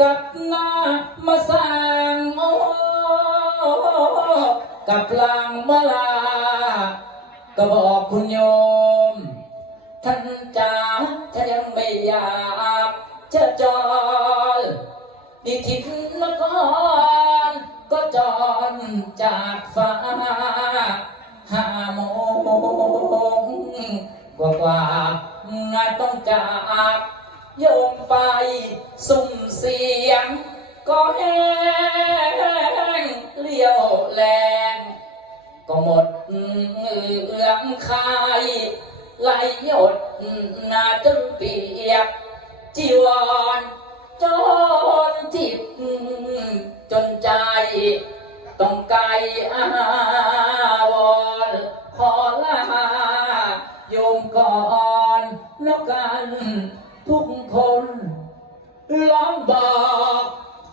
กับหน้ามาสร้างโอ้กับลางมาลา ก็บอกคุณโยม ท่านจ๋าถ้ายังไม่อยากจะจรนิทินนครก็จรจากฟ้าห้าโมงกว่ากว่าๆงานต้องจาก โยมไปสุ่มเสียง ก็แห้งเลี้ยวแรง ก็หมดเอื้องคายไหลหยดนาจนเปียก จีวรจนจิตจนใจ ต้องไกลอาวรณ์ขอลา ร้องบอก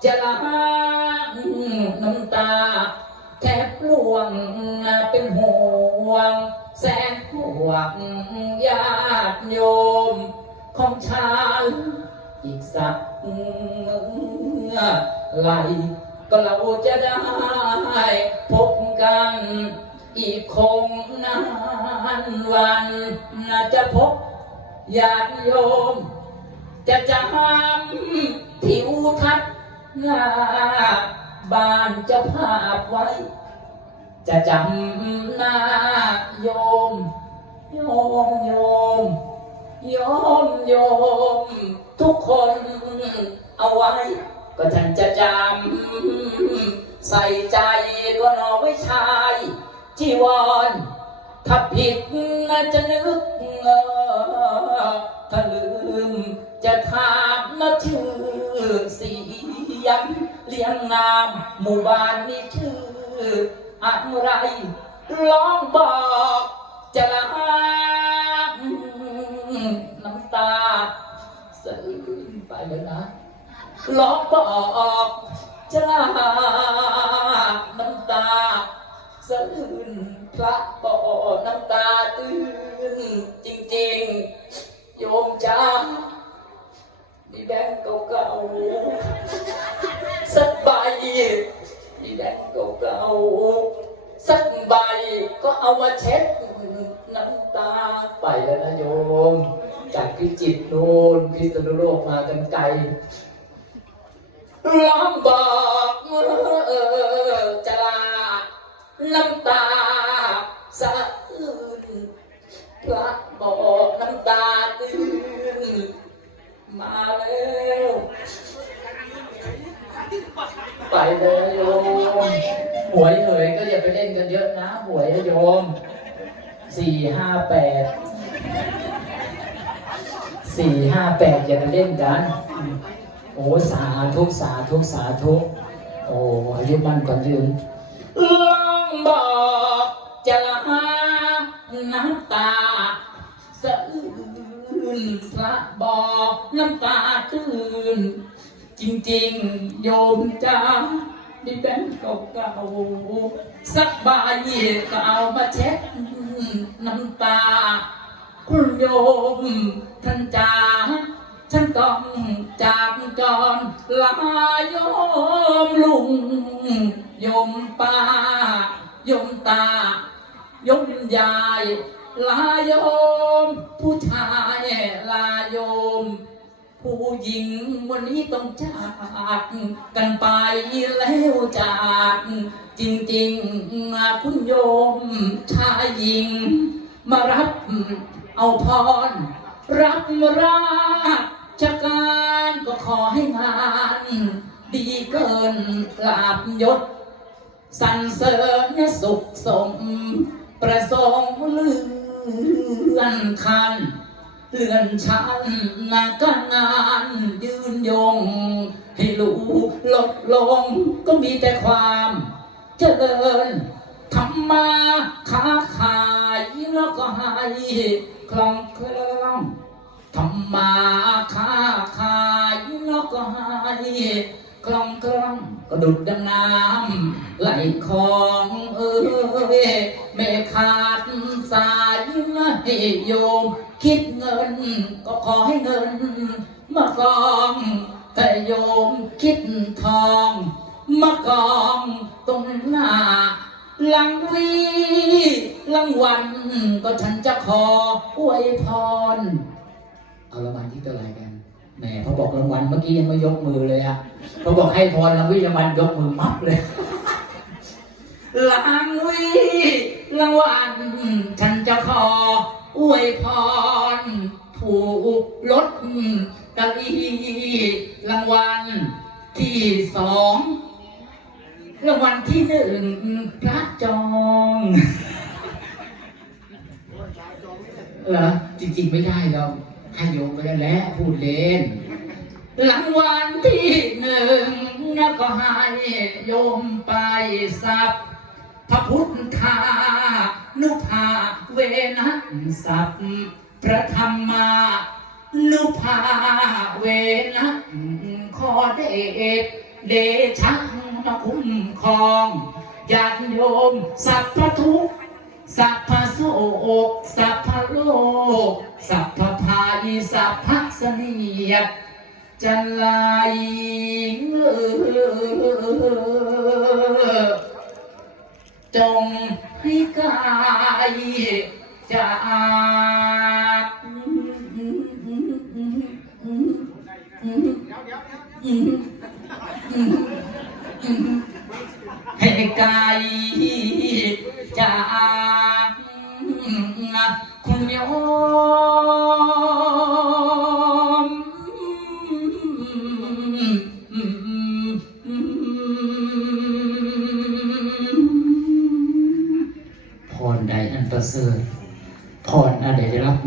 จะล้างน้ำตา แทบล่วงเป็นห่วง แสนห่วงญาติโยม ของฉันอีกสักเมื่อไหรก็เราจะได้พบกัน อีกคงนานวันน่าจะพบญาติโยม จะจำทิวทัศน์หน้าบ้านเจะภาพไว้ จะจำหน้าโยม โยมโยม โยมโยม ทุกคนเอาไว้ ก็ฉันจะจำใส่ใจก็นอไว้ชายจีวร ถ้าผิดน่าจะนึกเออถ้าลืม จะถามนะชื่อเสียงเลี้ยงนามหมู่บ้านนี้ชื่ออะไรร้องบอกจะลาน้ำตาสะอื้นไปเลยนะร้องบอกจะลาน้ำตาสะอื้นพระ ไปแล้วนะโยม จากพิจิตรนูนพิษณุโลกมากันไกลร้องบอกเออจะลาน้ำตาสะอื้นพระบอกน้ำตาตื้นมาแล้วไปเลยโยม หวยเหยก็อย่าไปเล่นกันเยอะนะ หวยโยมสี่ห้าแปด สี่ห้าแปดอย่าเล่นกัน โอ้สาธุสาธุสาธุโอ้อายุมั่นก่อนยืนลองบอกจะลาน้ำตาสะอื้นพระบอกน้ำตาตื้นจริงๆ โยมจ้าดิแบงค์เก่าๆสักใบก็เอามาเช็ดน้ำตา คุณโยมท่านจ๋าฉันต้องจากจรลาโยมลุงโยมป้าโยมตาโยมยายลาโยม ผู้ชายลาโยม ผู้หญิงวันนี้ต้องจากกันไปแล้วจากจริงๆคุณโยมชายหญิงมารับ เอาพร รับราชการก็ขอให้งาน ดีเกินลาบยศสรรเสริญสุขสม ประสงค์เลื่อนคัน เลื่อนชั้นนาการงานยืนยง ให้รู้ลดลงก็มีแต่ความเจริญทำมาค้าขายแล้วก็ให้ คล่องคล่วทำมาค้าขายแล้วก็ให้คล่องคล่วก็ดุดดังน้ำไหลคลองเอ้ยไม่ขาดสายให้โยม คิดเงินก็ขอให้เงินมากองแต่โยมคิดคิดทองมากองตรงหน้าหลังวี รางวัลก็ฉันจะขออวยพร เอารางวัลที่เท่าไหร่กันแหมพอบอกรางวัลเมื่อกี้ยังไม่ยกมือเลยอะพอบอกให้พรรางวิรางวัลยกมือมับเลยรางวีรางวัลฉันจะขออวยพรถูกลดกะลีรางวัลที่สองรางวัลที่หนึ่งพระจอง เหรอจริงๆไม่ได้เราให้โยมไปแล้วแหละพูดเล่นรางวัลที่หนึ่งนะก็ให้โยมไปสับพระพุทธานุภาเวนะสัพพระธรรมานุภาเวนะขอเดชเดชะมาคุ้มครองญาติโยมสัพพทุกข์ สัพพะโศกสัพพะโลก สัพพะพายสัพพเสนียดจะไหลจงให้กายจากให้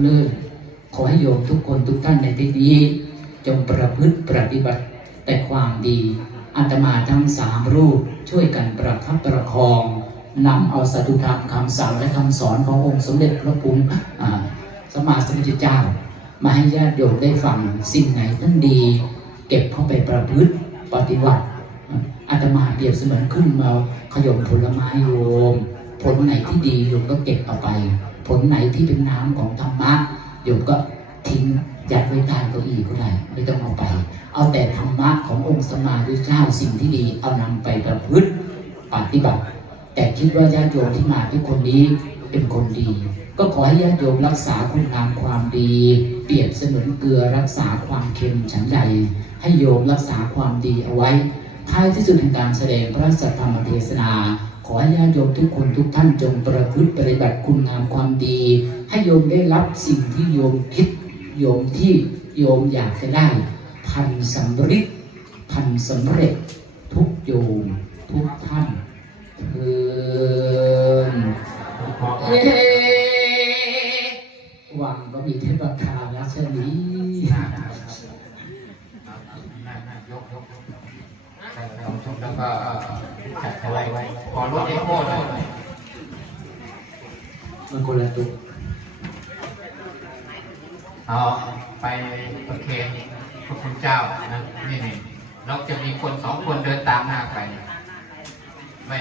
เลิศขอให้โยมทุกคนทุกท่านในที่นี้ จงประพฤติปฏิบัติแต่ความดีอาตมาทั้งสามรูปช่วยกันประคับประคองนำเอาสัตุธรรมคำสั่งและคำสอนขององค์สมเด็จพระพุทธอ่าสมมาสมุทธเจ้า มาให้ญาติโยมได้ฟังสิ่งไหนท่านดี เก็บเข้าไปประพฤติปฏิบัติอาตมาเปรียบเสมือนขึ้นมาขยมผลไม้โยม ผลไหนที่ดีโยมก็เก็บเอาไป ผลไหนที่เป็นน้ำของธรรมะโยมก็ทิ้งยัดไว้ใต้เก้าอี้ก็ได้ไม่ต้องเอาไป เอาแต่ธรรมะขององค์สมาด้วยเจ้าสิ่งที่ดีเอานำไปประพฤติปฏิบัติ แต่คิดว่าญาติโยมที่มาทุกคนนี้เป็นคนดี ก็ขอให้ญาติโยมรักษาคุณงามความดี เปรียบเสมือนเกลือรักษาความเค็มฉันใดให้โยมรักษาความดีเอาไว้ท้ายที่สุดในการแสดงพระสัทธรรมเทศนา ขอให้ญาติโยมทุกคนทุกท่านจงประพฤติปฏิบัติคุณงามความดี ให้โยมได้รับสิ่งที่โยมคิดโยมที่โยมอยากจะได้ พันสำเร็จพันสำเร็จทุกโยมทุกท่านเทินเอ๊หวังก็มีเทพคาลัชนียกยกใส่สองชุดแล้วก็ จัดเอาไว้ไว้ขอรถเอ็กโม่หน่อยมันคนละตัวเอาไปประเคนพระคุณเจ้านะนี่นี่เราจะมีคนสองคนเดินตามหน้าไป ไม่